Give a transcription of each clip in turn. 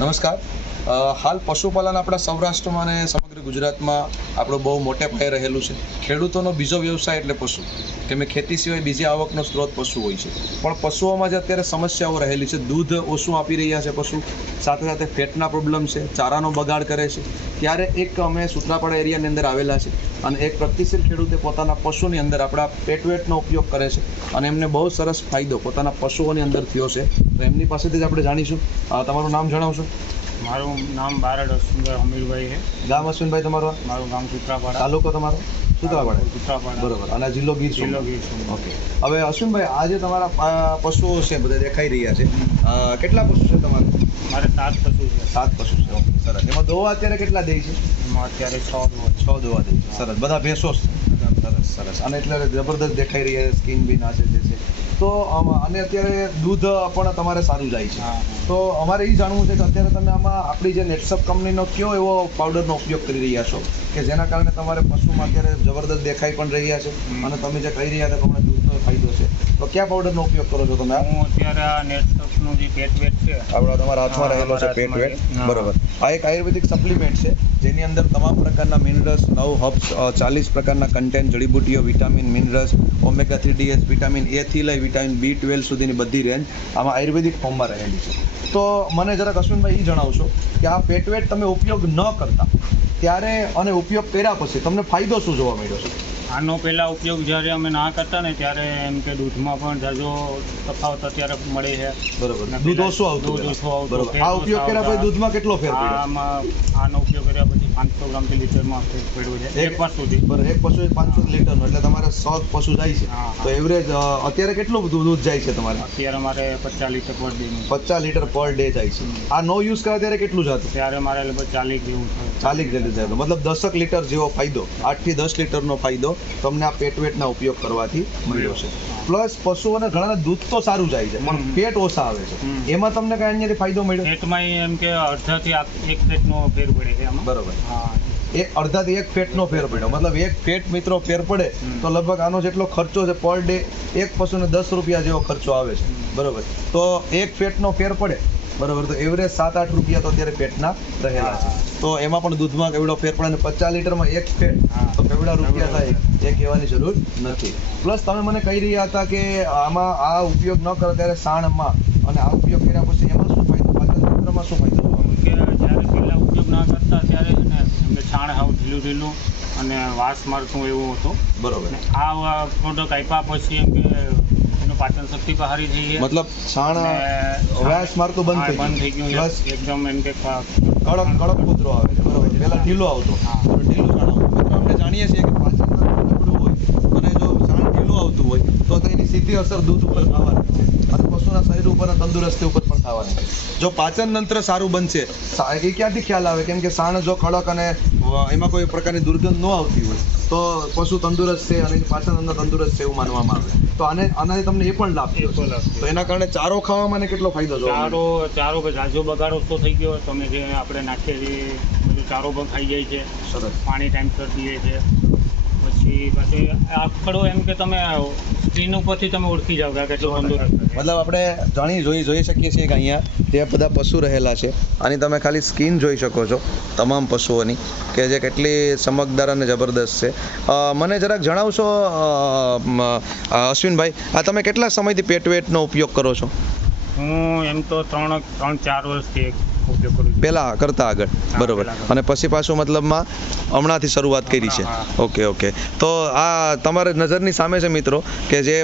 નમસ્કાર. હાલ પશુપાલન આપણા સૌરાષ્ટ્રમાં અને સમગ્ર ગુજરાતમાં આપણો બહુ મોટે પાયે રહેલું છે. ખેડૂતોનો બીજો વ્યવસાય એટલે પશુ. કે મેં ખેતી સિવાય બીજી આવકનો સ્ત્રોત પશુ હોય છે. પણ પશુઓમાં જે અત્યારે સમસ્યાઓ રહેલી છે. દૂધ ઓછું આપી રહ્યા છે પશુ. સાથે સાથે ફેટના પ્રોબ્લેમ છે, ચારાનો બગાડ કરે છે. ત્યારે એક અમે સુત્રાપાડા એરિયાની અંદર આવેલા છે. અને એક પ્રગતિશીલ ખેડૂતે પોતાના પશુની અંદર આપણા પેટવેટનો ઉપયોગ કરે છે. અને એમને બહુ સરસ ફાયદો પોતાના પશુઓની અંદર થયો છે. તો એમની પાસેથી જ આપણે જાણીશું. તમારું નામ જણાવશો? મારું નામ બારડ અશ્વિનભાઈ હમીરભાઈ છે. ગામ અશ્વિનભાઈ તમારું મારું ગામ સુત્રાપાડા તાલુકો તમારો? સુત્રાપાડા સુત્રાપાડા બરોબર. અને જિલ્લો ગીર જિલ્લો. ગીર ઓકે. હવે અશ્વિનભાઈ આજે તમારા પશુઓ છે બધા દેખાઈ રહ્યા છે. કેટલા પશુ છે તમારે? મારે સાત પશુ છે. સાત પશુ છે. ઓકે સરસ. એમાં દોવા અત્યારે કેટલા દે છે? એમાં અત્યારે છ દોવા છ. દોવા દે છે. સરસ. બધા ભેંસો છે. સરસ સરસ. અને એટલે જબરદસ્ત દેખાઈ રહ્યા છે. સ્કીન બી નાચે છે છે. તો આમાં અને અત્યારે દૂધ પણ તમારે સારું જાય છે. હા. તો અમારે એ જાણવું છે કે અત્યારે તમે આમાં આપણી જે નેટસપ કંપનીનો કયો એવો પાવડરનો ઉપયોગ કરી રહ્યા છો? કે જેના કારણે તમારે પશુમાં અત્યારે જબરદસ્ત દેખાઈ પણ રહ્યા છે. અને તમે જે કહી રહ્યા હતા તમને દૂધનો ફાયદો છે. તો કયા પાવડરનો ઉપયોગ કરો છો તમે હું અત્યારે આ નેટસપનું જે પેટ વેટ છે. આપણા તમારા હાથમાં રહેલો છે પેટ વેટ બરોબર. આ એક આયુર્વેદિક સપ્લિમેન્ટ છે જેની અંદર તમામ પ્રકારના મિનરલ્સ નવ હબ્સ ચાલીસ પ્રકારના content જડીબુટીઓ vitamin minerals omega three DS vitamin A થી લઈ વિટામિન બી ટ્વેલ્વ સુધીની બધી રેન્જ આમાં આયુર્વેદિક ફોર્મમાં રહેલી છે. તો મને જરાક અશ્વિનભાઈ એ જણાવશો કે આ પેટવેટ તમે ઉપયોગ ન કરતા ત્યારે અને ઉપયોગ કર્યા પછી તમને ફાયદો શું જોવા મળ્યો છે? આનો પહેલા ઉપયોગ જ્યારે અમે ના કરતા ને ત્યારે એમ કે દૂધમાં પણ જાજો તફાવત અત્યારે મળે છે. બરોબર. દૂધ ઓછું આવતું દૂધ. ઓછું આવતું, આ ઉપયોગ કર્યા પછી દૂધમાં કેટલો ફેર પડ્યો? આમાં આનો ઉપયોગ કર્યા ગ્રામ પાંચસો ગ્રામથી લીટરમાં ફેર છે એક- વર્ષ સુધી બરાબર એક પશુ પાંચસો લીટરનો એટલે તમારે સો પશુ જાય છે. તો એવરેજ અત્યારે કેટલું બધું દૂધ જાય છે તમારે? અત્યારે મારે પચાસ લીટર પર ડે પચાસ લીટર પર ડે જાય છે. આ નો યુઝ કરે ત્યારે કેટલું જતું? ત્યારે મારે લગભગ ચાલીસ જેવું ચાલીસ જેટલું જાય મતલબ દસક લીટર જેવો ફાયદો આઠથી દસ લીટરનો ફાયદો તમને આ પેટ વેટના ઉપયોગ કરવાથી મળ્યો છે. પ્લસ પશુઓને ઘણા દૂધ તો સારું જાય છે પણ પેટ ઓછા આવે છે. એમાં તમને કઈ અન્ય ફાયદો મળ્યો? પેટમાં એમ કે અડધાથી એક પેટનો ફેર પડે છે બરોબર. એક અડધાથી એક ફેટનો ફેર પડ્યો. મતલબ એક ફેટ મિત્રો ફેર પડે તો લગભગ આનો જેટલો ખર્ચો છે પર ડે, એક પશુને દસ રૂપિયા જેવો ખર્ચો આવે છે. બરોબર. તો એક ફેટનો ફેર પડે. બરોબર. તો એવરેજ સાત આઠ રૂપિયા તો અત્યારે ફેટના રહેલા છે. તો એમાં પણ દૂધમાં કેવડો ફેર પડે અને પચાસ લીટરમાં એક ફેટ તો કેવડા રૂપિયા થાય? એ કહેવાની જરૂર નથી. પ્લસ તમે મને કહી રહ્યા હતા કે આમાં આ ઉપયોગ ન કરો ત્યારે સાણમાં. અને આ ઉપયોગ કર્યા પછી એમાં શું ફાયદો? પાચન તંત્રમાં શું ફાયદો જોવા મળે? કે જ્યારે પહેલા ઉપયોગ ના કરતા ત્યારે છે ને એમ કે છાણ હાવ ઢીલું ઢીલું અને વાસ મારતું એવું હતું. બરોબર. આ પ્રોડક્ટ આપ્યા પછી એમ કે એનું પાચન શક્તિ પણ સારી થઈ છે મતલબ છાણ વાસ મારતું બંધ થઈ બંધ થઈ ગયું. બસ. એકદમ એમ કે કડક કડક કૂતરો આવે છે. બરોબર. પહેલા ઢીલો આવતો. ઢીલું છાણ આવતું. મિત્રો આપણે જાણીએ છીએ કે પાચન નબળું હોય અને જો છાણ ઢીલું આવતું હોય તો તેની સીધી અસર દૂધ ઉપર થવાની છે. અને પશુના શરીર ઉપર તંદુરસ્તી ઉપર થવાની જો પાચન તંત્ર સારું બનશે. એ ક્યાંથી ખ્યાલ આવે? કેમ કે સાણ જો ખડક અને એમાં કોઈ પ્રકારની દુર્ગંધ ન આવતી હોય તો પશુ તંદુરસ્ત છે અને પાચન તંત્ર તંદુરસ્ત છે એવું માનવામાં આવે. તો આને આનાથી તમને એ પણ લાભ થયો. તો એના કારણે ચારો ખાવામાં મને કેટલો ફાયદો થયો? ચારો ચારો કે જાજો બગાડો તો થઈ ગયો. તમે જે આપણે નાખીએ છીએ બધું ચારો પણ ખાઈ જાય છે. સરસ. પાણી ટાઈમસર પીએ છે. પછી પાછી આખડો એમ કે તમે સ્ક્રીન ઉપરથી તમે ઓળખી જાવ કે કેટલો મતલબ આપણે જાણી જોઈ જોઈ શકીએ છીએ કે અહીંયા જે બધા પશુ રહેલા છે અને તમે ખાલી સ્કીન જોઈ શકો છો તમામ પશુઓની કે જે કેટલી ચમકદાર અને જબરદસ્ત છે. મને જરાક જણાવશો અશ્વિનભાઈ આ તમે કેટલા સમયથી પેટવેટનો ઉપયોગ કરો છો? હું એમ તો ત્રણ ત્રણ ચાર વર્ષથી પહેલાં કરતા આગળ. બરોબર. અને પછી પાછું મતલબમાં હમણાંથી શરૂઆત કરી છે. Okay okay. તો આ તમારે નજરની સામે છે મિત્રો કે જે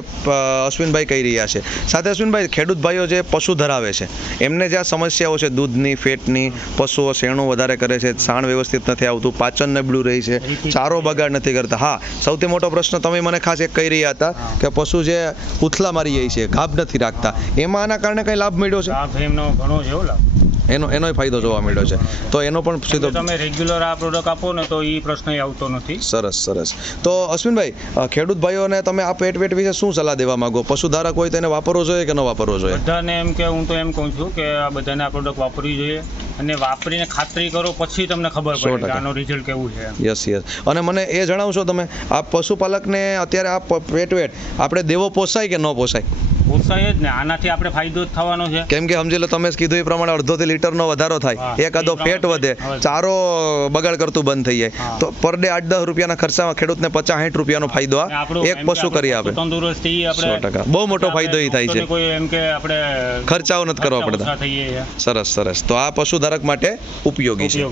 અશ્વિનભાઈ કહી રહ્યા છે. સાથે અશ્વિનભાઈ ખેડૂત ભાઈઓ જે પશુ ધરાવે છે એમને જે આ સમસ્યાઓ છે દૂધની ફેટની પશુઓ શેણું વધારે કરે છે સાણ વ્યવસ્થિત નથી આવતું પાચન નબળું રહી છે. ચારો બગાડ નથી કરતા. હા સૌથી મોટો પ્રશ્ન તમે મને ખાસ એક કહી રહ્યા હતા કે પશુ જે ઉથલા મારી જાય છે ગાભ નથી રાખતા. એમાં આના કારણે કઈ લાભ મળ્યો છે? એમનો ઘણો છે લાભ. એનો એનોય ફાયદો જોવા મળ્યો છે. તો એનો પણ સીધો તમે રેગ્યુલર આ પ્રોડક્ટ આપો ને તો એ પ્રશ્ન આવતો નથી. સરસ સરસ. તો અશ્વિનભાઈ ખેડૂત ભાઈઓને તમે આ પેટ વેટ વિશે શું સલાહ દેવા માંગો? પશુધારક હોય તેને વાપરવો જોઈએ કે ન વાપરવો જોઈએ? બધાને એમ કે હું તો એમ કહું છું કે આ બધાને આ પ્રોડક્ટ વાપરવી જોઈએ અને વાપરીને ખાતરી કરો પછી તમને ખબર પડે કે આનો રિઝલ્ટ કેવું છે યસ યસ. અને મને એ જણાવશો તમે આ પશુપાલકને અત્યારે આ પેટ વેટ આપણે દેવો પોસાય કે ન પોસાય? પોસાય જ ને આનાથી આપણે ફાયદો જ થવાનો છે. કેમ કે સમજી લો તમે કીધું એ પ્રમાણે અડધોથી લીટરનો વધારો થાય. એક અધો પેટ ફેટ વધે. ચારો બગાડ કરતું બંધ થઈ જાય. તો પર ડે આઠ દસ રૂપિયાના ખર્ચામાં ખેડૂતને પચાસ સાઠ રૂપિયાનો ફાયદો આ. એક પશુ કરી આપે. તંદુરસ્તી આપણે સો ટકા. બહુ મોટો ફાયદો એ થાય છે. કોઈ એમ કે આપણે ખર્ચાઓ નથી કરવા પડતા. સરસ સરસ. તો આ પશુધારક માટે ઉપયોગી છે.